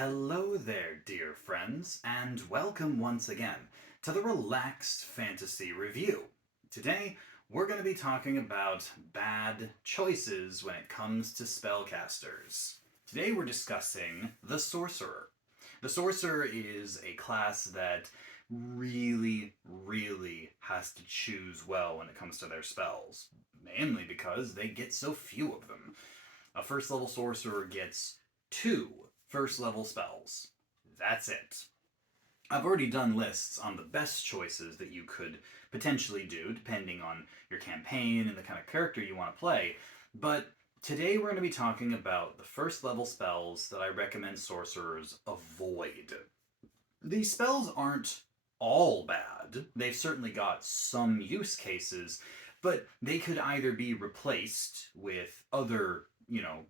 Hello there, dear friends, and welcome once again to the Relaxed Fantasy Review. Today, we're going to be talking about bad choices when it comes to spellcasters. Today, we're discussing the Sorcerer. The Sorcerer is a class that really has to choose well when it comes to their spells, mainly because they get so few of them. A first level sorcerer gets two first level spells. That's it. I've already done lists on the best choices that you could potentially do, depending on your campaign and the kind of character you want to play, but today we're going to be talking about the first level spells that I recommend sorcerers avoid. These spells aren't all bad. They've certainly got some use cases, but they could either be replaced with other,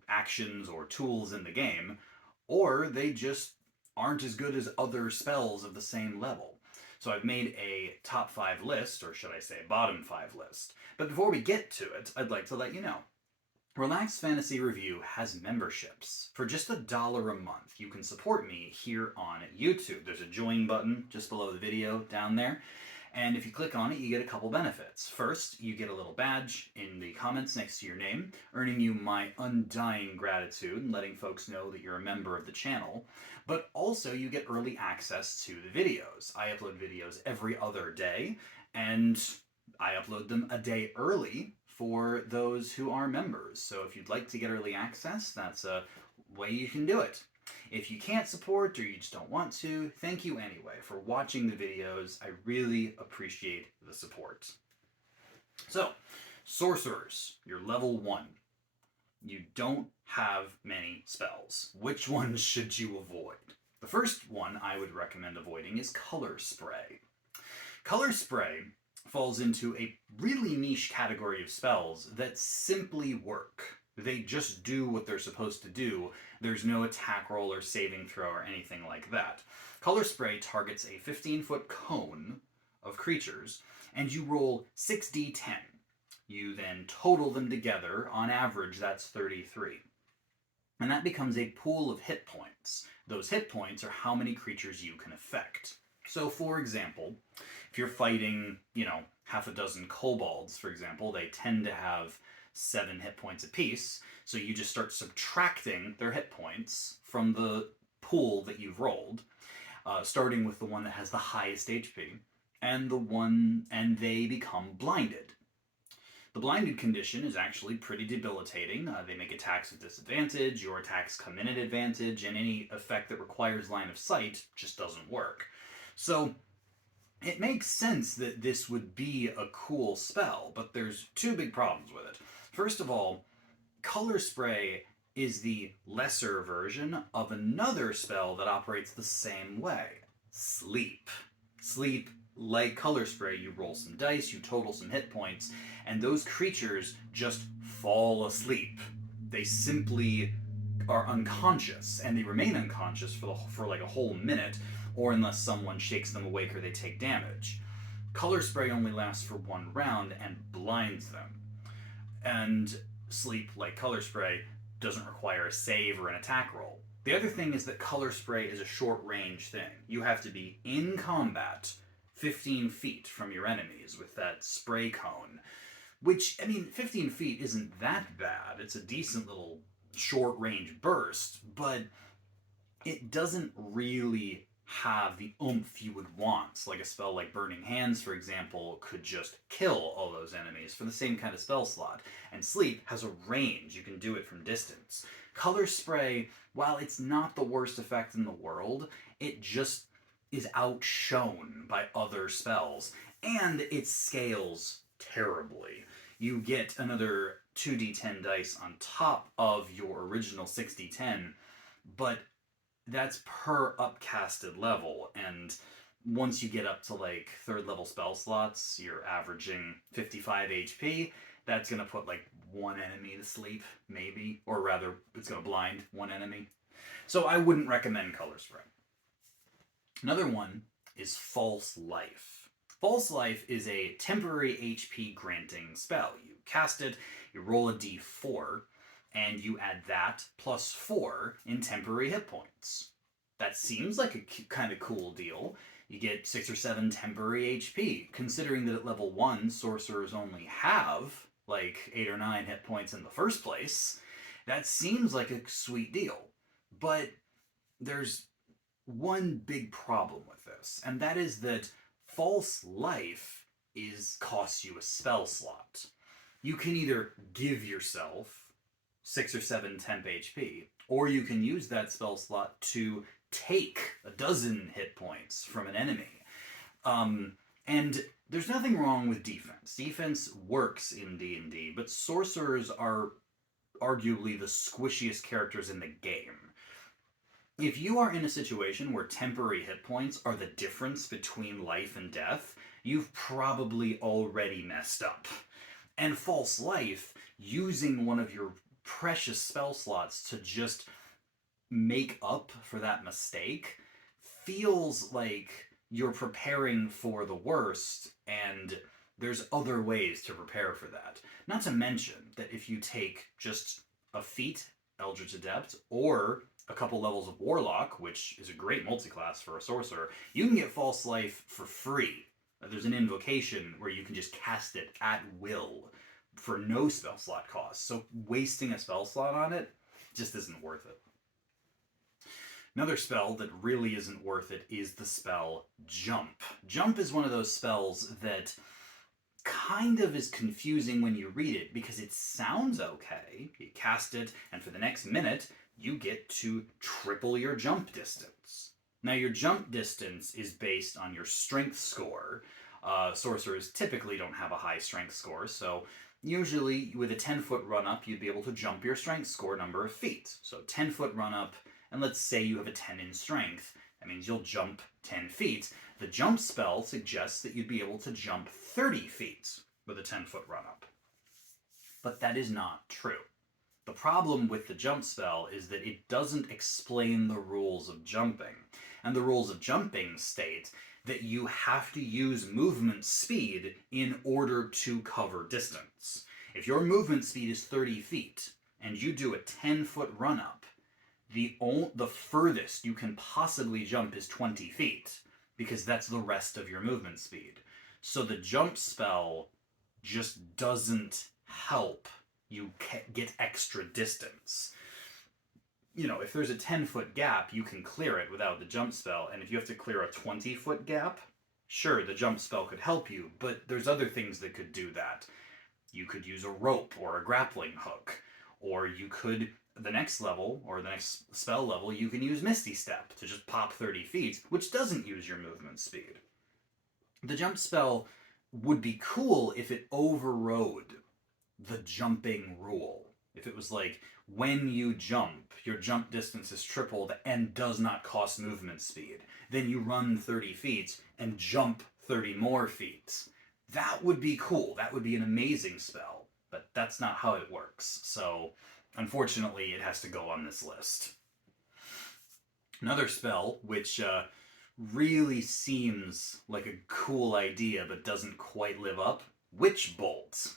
actions or tools in the game, or they just aren't as good as other spells of the same level. So I've made a top 5 list, or should I say bottom 5 list. But before we get to it, I'd like to let you know Relaxed Fantasy Review has memberships. For just $1 a month, you can support me here on YouTube. There's a join button just below the video down there. And if you click on it, you get a couple benefits. First, you get a little badge in the comments next to your name, earning you my undying gratitude and letting folks know that you're a member of the channel. But also, you get early access to the videos. I upload videos every other day, and I upload them a day early for those who are members. So if you'd like to get early access, that's a way you can do it. If you can't support or you just don't want to, thank you anyway for watching the videos. I really appreciate the support. So, sorcerers, you're level 1. You don't have many spells. Which ones should you avoid? The first one I would recommend avoiding is Color Spray. Color Spray falls into a really niche category of spells that simply work. They just do what they're supposed to do. There's no attack roll or saving throw or anything like that. Color Spray targets a 15-foot cone of creatures, and you roll 6d10. You then total them together. On average, that's 33. And that becomes a pool of hit points. Those hit points are how many creatures you can affect. So, for example, if you're fighting, half a dozen kobolds, for example, they tend to have 7 hit points apiece. So you just start subtracting their hit points from the pool that you've rolled, starting with the one that has the highest HP, and they become blinded. The blinded condition is actually pretty debilitating. They make attacks with disadvantage, your attacks come in at advantage, and any effect that requires line of sight just doesn't work. So it makes sense that this would be a cool spell, but there's 2 big problems with it. First of all, Color Spray is the lesser version of another spell that operates the same way. Sleep. Sleep, like Color Spray, you roll some dice, you total some hit points, and those creatures just fall asleep. They simply are unconscious, and they remain unconscious for like a whole minute, or unless someone shakes them awake or they take damage. Color Spray only lasts for 1 round and blinds them. And Sleep, like Color Spray, doesn't require a save or an attack roll. The other thing is that Color Spray is a short range thing. You have to be in combat 15 feet from your enemies with that spray cone. Which, 15 feet isn't that bad. It's a decent little short range burst, but it doesn't really have the oomph you would want. Like a spell like Burning Hands, for example, could just kill all those enemies for the same kind of spell slot. And Sleep has a range. You can do it from distance. Color Spray, while it's not the worst effect in the world, it just is outshone by other spells. And it scales terribly. You get another 2d10 dice on top of your original 6d10, but that's per upcasted level, and once you get up to like 3rd level spell slots, you're averaging 55 HP. That's gonna put like 1 enemy to sleep, maybe, or rather, it's gonna blind 1 enemy. So I wouldn't recommend Color Spray. Another one is False Life. False Life is a temporary HP granting spell. You cast it, you roll a d4, and you add that plus 4 in temporary hit points. That seems like a kind of cool deal. You get 6 or 7 temporary HP, considering that at level 1, sorcerers only have like 8 or 9 hit points in the first place. That seems like a sweet deal. But there's one big problem with this, and that is that false life costs you a spell slot. You can either give yourself 6 or 7 temp HP, or you can use that spell slot to take a dozen hit points from an enemy. And there's nothing wrong with defense. Defense works in D&D, but sorcerers are arguably the squishiest characters in the game. If you are in a situation where temporary hit points are the difference between life and death, you've probably already messed up. And false life, using one of your precious spell slots to just make up for that mistake, feels like you're preparing for the worst, and there's other ways to prepare for that. Not to mention that if you take just a feat, Eldritch Adept, or a couple levels of Warlock, which is a great multiclass for a sorcerer, you can get False Life for free. There's an invocation where you can just cast it at will for no spell slot cost. So wasting a spell slot on it just isn't worth it. Another spell that really isn't worth it is the spell Jump. Jump is one of those spells that kind of is confusing when you read it because it sounds okay. You cast it, and for the next minute, you get to triple your jump distance. Now, your jump distance is based on your strength score. Sorcerers typically don't have a high strength score, so usually with a 10-foot run-up, you'd be able to jump your strength score number of feet. So 10-foot run-up, and let's say you have a 10 in strength. That means you'll jump 10 feet. The jump spell suggests that you'd be able to jump 30 feet with a 10-foot run-up. But that is not true. The problem with the jump spell is that it doesn't explain the rules of jumping. And the rules of jumping state that you have to use movement speed in order to cover distance. If your movement speed is 30 feet and you do a 10-foot run-up, the furthest you can possibly jump is 20 feet, because that's the rest of your movement speed. So the jump spell just doesn't help you get extra distance. You know, if there's a 10-foot gap, you can clear it without the jump spell, and if you have to clear a 20-foot gap, sure, the jump spell could help you, but there's other things that could do that. You could use a rope or a grappling hook, or you could, the next level, or the next spell level, you can use Misty Step to just pop 30 feet, which doesn't use your movement speed. The jump spell would be cool if it overrode the jumping rule. If it was like, when you jump, your jump distance is tripled and does not cost movement speed. Then you run 30 feet and jump 30 more feet. That would be cool. That would be an amazing spell. But that's not how it works. So, unfortunately, it has to go on this list. Another spell, which really seems like a cool idea but doesn't quite live up, Witch Bolt.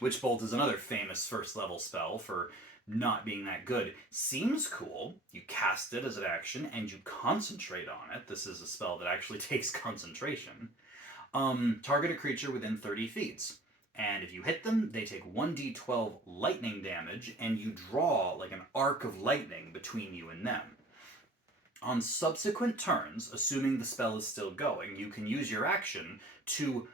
Witch Bolt is another famous first level spell for not being that good. Seems cool. You cast it as an action and you concentrate on it. This is a spell that actually takes concentration. Target a creature within 30 feet. And if you hit them, they take 1d12 lightning damage, and you draw like an arc of lightning between you and them. On subsequent turns, assuming the spell is still going, you can use your action to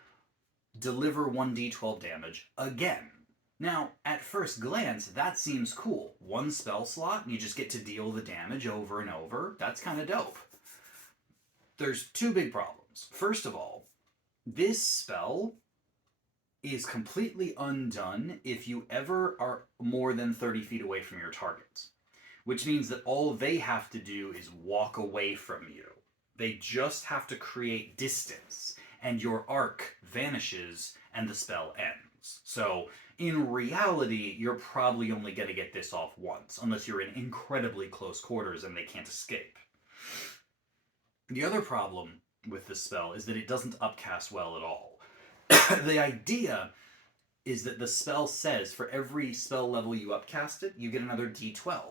deliver 1d12 damage again. Now, at first glance, that seems cool. One spell slot, and you just get to deal the damage over and over. That's kind of dope. There's two big problems. First of all, this spell is completely undone if you ever are more than 30 feet away from your target, which means that all they have to do is walk away from you. They just have to create distance, and your arc vanishes and the spell ends. So, in reality, you're probably only going to get this off once, unless you're in incredibly close quarters and they can't escape. The other problem with this spell is that it doesn't upcast well at all. The idea is that the spell says for every spell level you upcast it, you get another d12.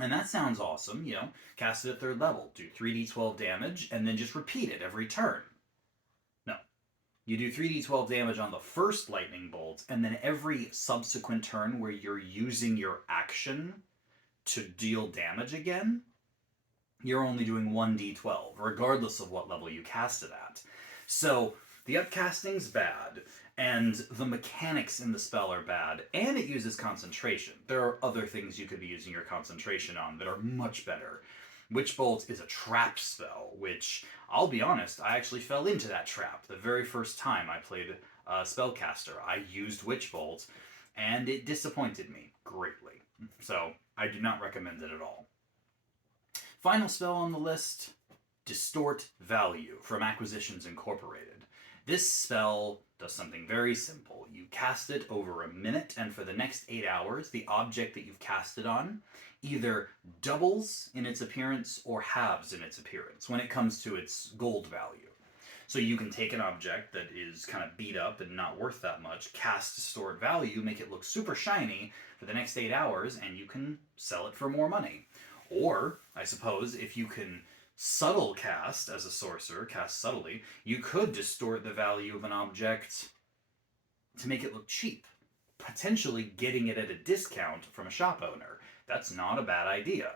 And that sounds awesome, cast it at 3rd level, do 3d12 damage, and then just repeat it every turn. No. You do 3d12 damage on the first lightning bolt, and then every subsequent turn where you're using your action to deal damage again, you're only doing 1d12, regardless of what level you cast it at. So, the upcasting's bad, and the mechanics in the spell are bad, and it uses concentration. There are other things you could be using your concentration on that are much better. Witch Bolt is a trap spell, which, I'll be honest, I actually fell into that trap the very first time I played Spellcaster. I used Witch Bolt, and it disappointed me greatly. So, I do not recommend it at all. Final spell on the list, Distort Value from Acquisitions Incorporated. This spell does something very simple. You cast it over a minute, and for the next 8 hours, the object that you've cast it on either doubles in its appearance or halves in its appearance when it comes to its gold value. So you can take an object that is kind of beat up and not worth that much, cast Distort Value, make it look super shiny for the next 8 hours, and you can sell it for more money. Or, I suppose, if you can subtle cast as a sorcerer, cast subtly, you could distort the value of an object to make it look cheap, potentially getting it at a discount from a shop owner. That's not a bad idea.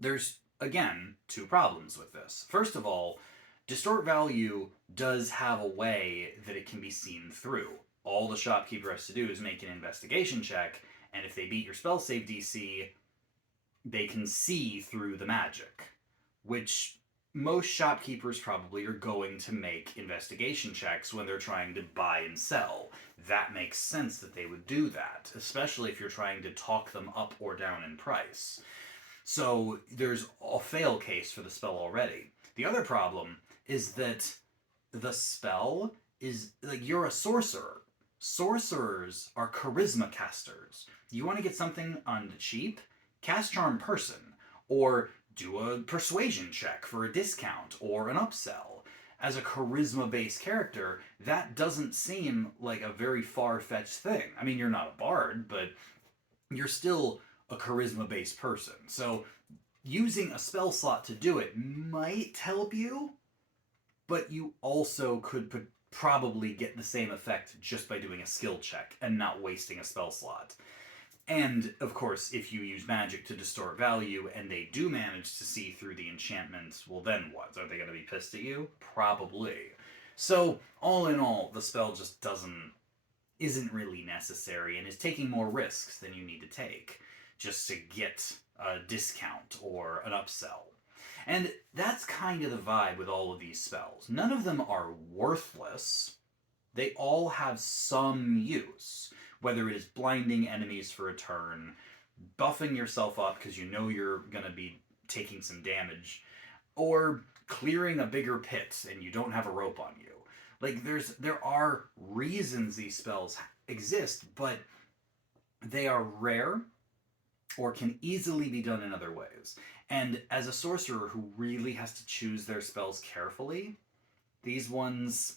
There's, again, 2 problems with this. First of all, Distort Value does have a way that it can be seen through. All the shopkeeper has to do is make an investigation check, and if they beat your spell save DC, they can see through the magic, which most shopkeepers probably are going to make investigation checks when they're trying to buy and sell. That makes sense that they would do that, especially if you're trying to talk them up or down in price. So there's a fail case for the spell already. The other problem is that the spell is, like, you're a sorcerer. Sorcerers are charisma casters. You want to get something on the cheap? Cast Charm Person, or do a persuasion check for a discount or an upsell. As a charisma-based character, that doesn't seem like a very far-fetched thing. I mean, you're not a bard, but you're still a charisma-based person. So using a spell slot to do it might help you, but you also could probably get the same effect just by doing a skill check and not wasting a spell slot. And, of course, if you use magic to distort value and they do manage to see through the enchantment, well then what? Are they going to be pissed at you? Probably. So, all in all, the spell just isn't really necessary and is taking more risks than you need to take just to get a discount or an upsell. And that's kind of the vibe with all of these spells. None of them are worthless. They all have some use. Whether it is blinding enemies for a turn, buffing yourself up because you know you're going to be taking some damage, or clearing a bigger pit and you don't have a rope on you. Like, there are reasons these spells exist, but they are rare or can easily be done in other ways. And as a sorcerer who really has to choose their spells carefully, these ones,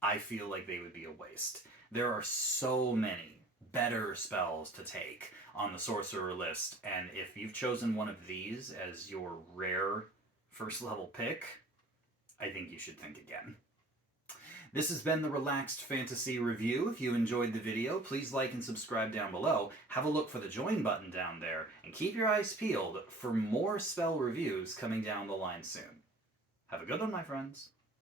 I feel like they would be a waste. There are so many better spells to take on the sorcerer list, and if you've chosen one of these as your rare first level pick, I think you should think again. This has been the Relaxed Fantasy Review. If you enjoyed the video, please like and subscribe down below. Have a look for the join button down there, and keep your eyes peeled for more spell reviews coming down the line soon. Have a good one, my friends.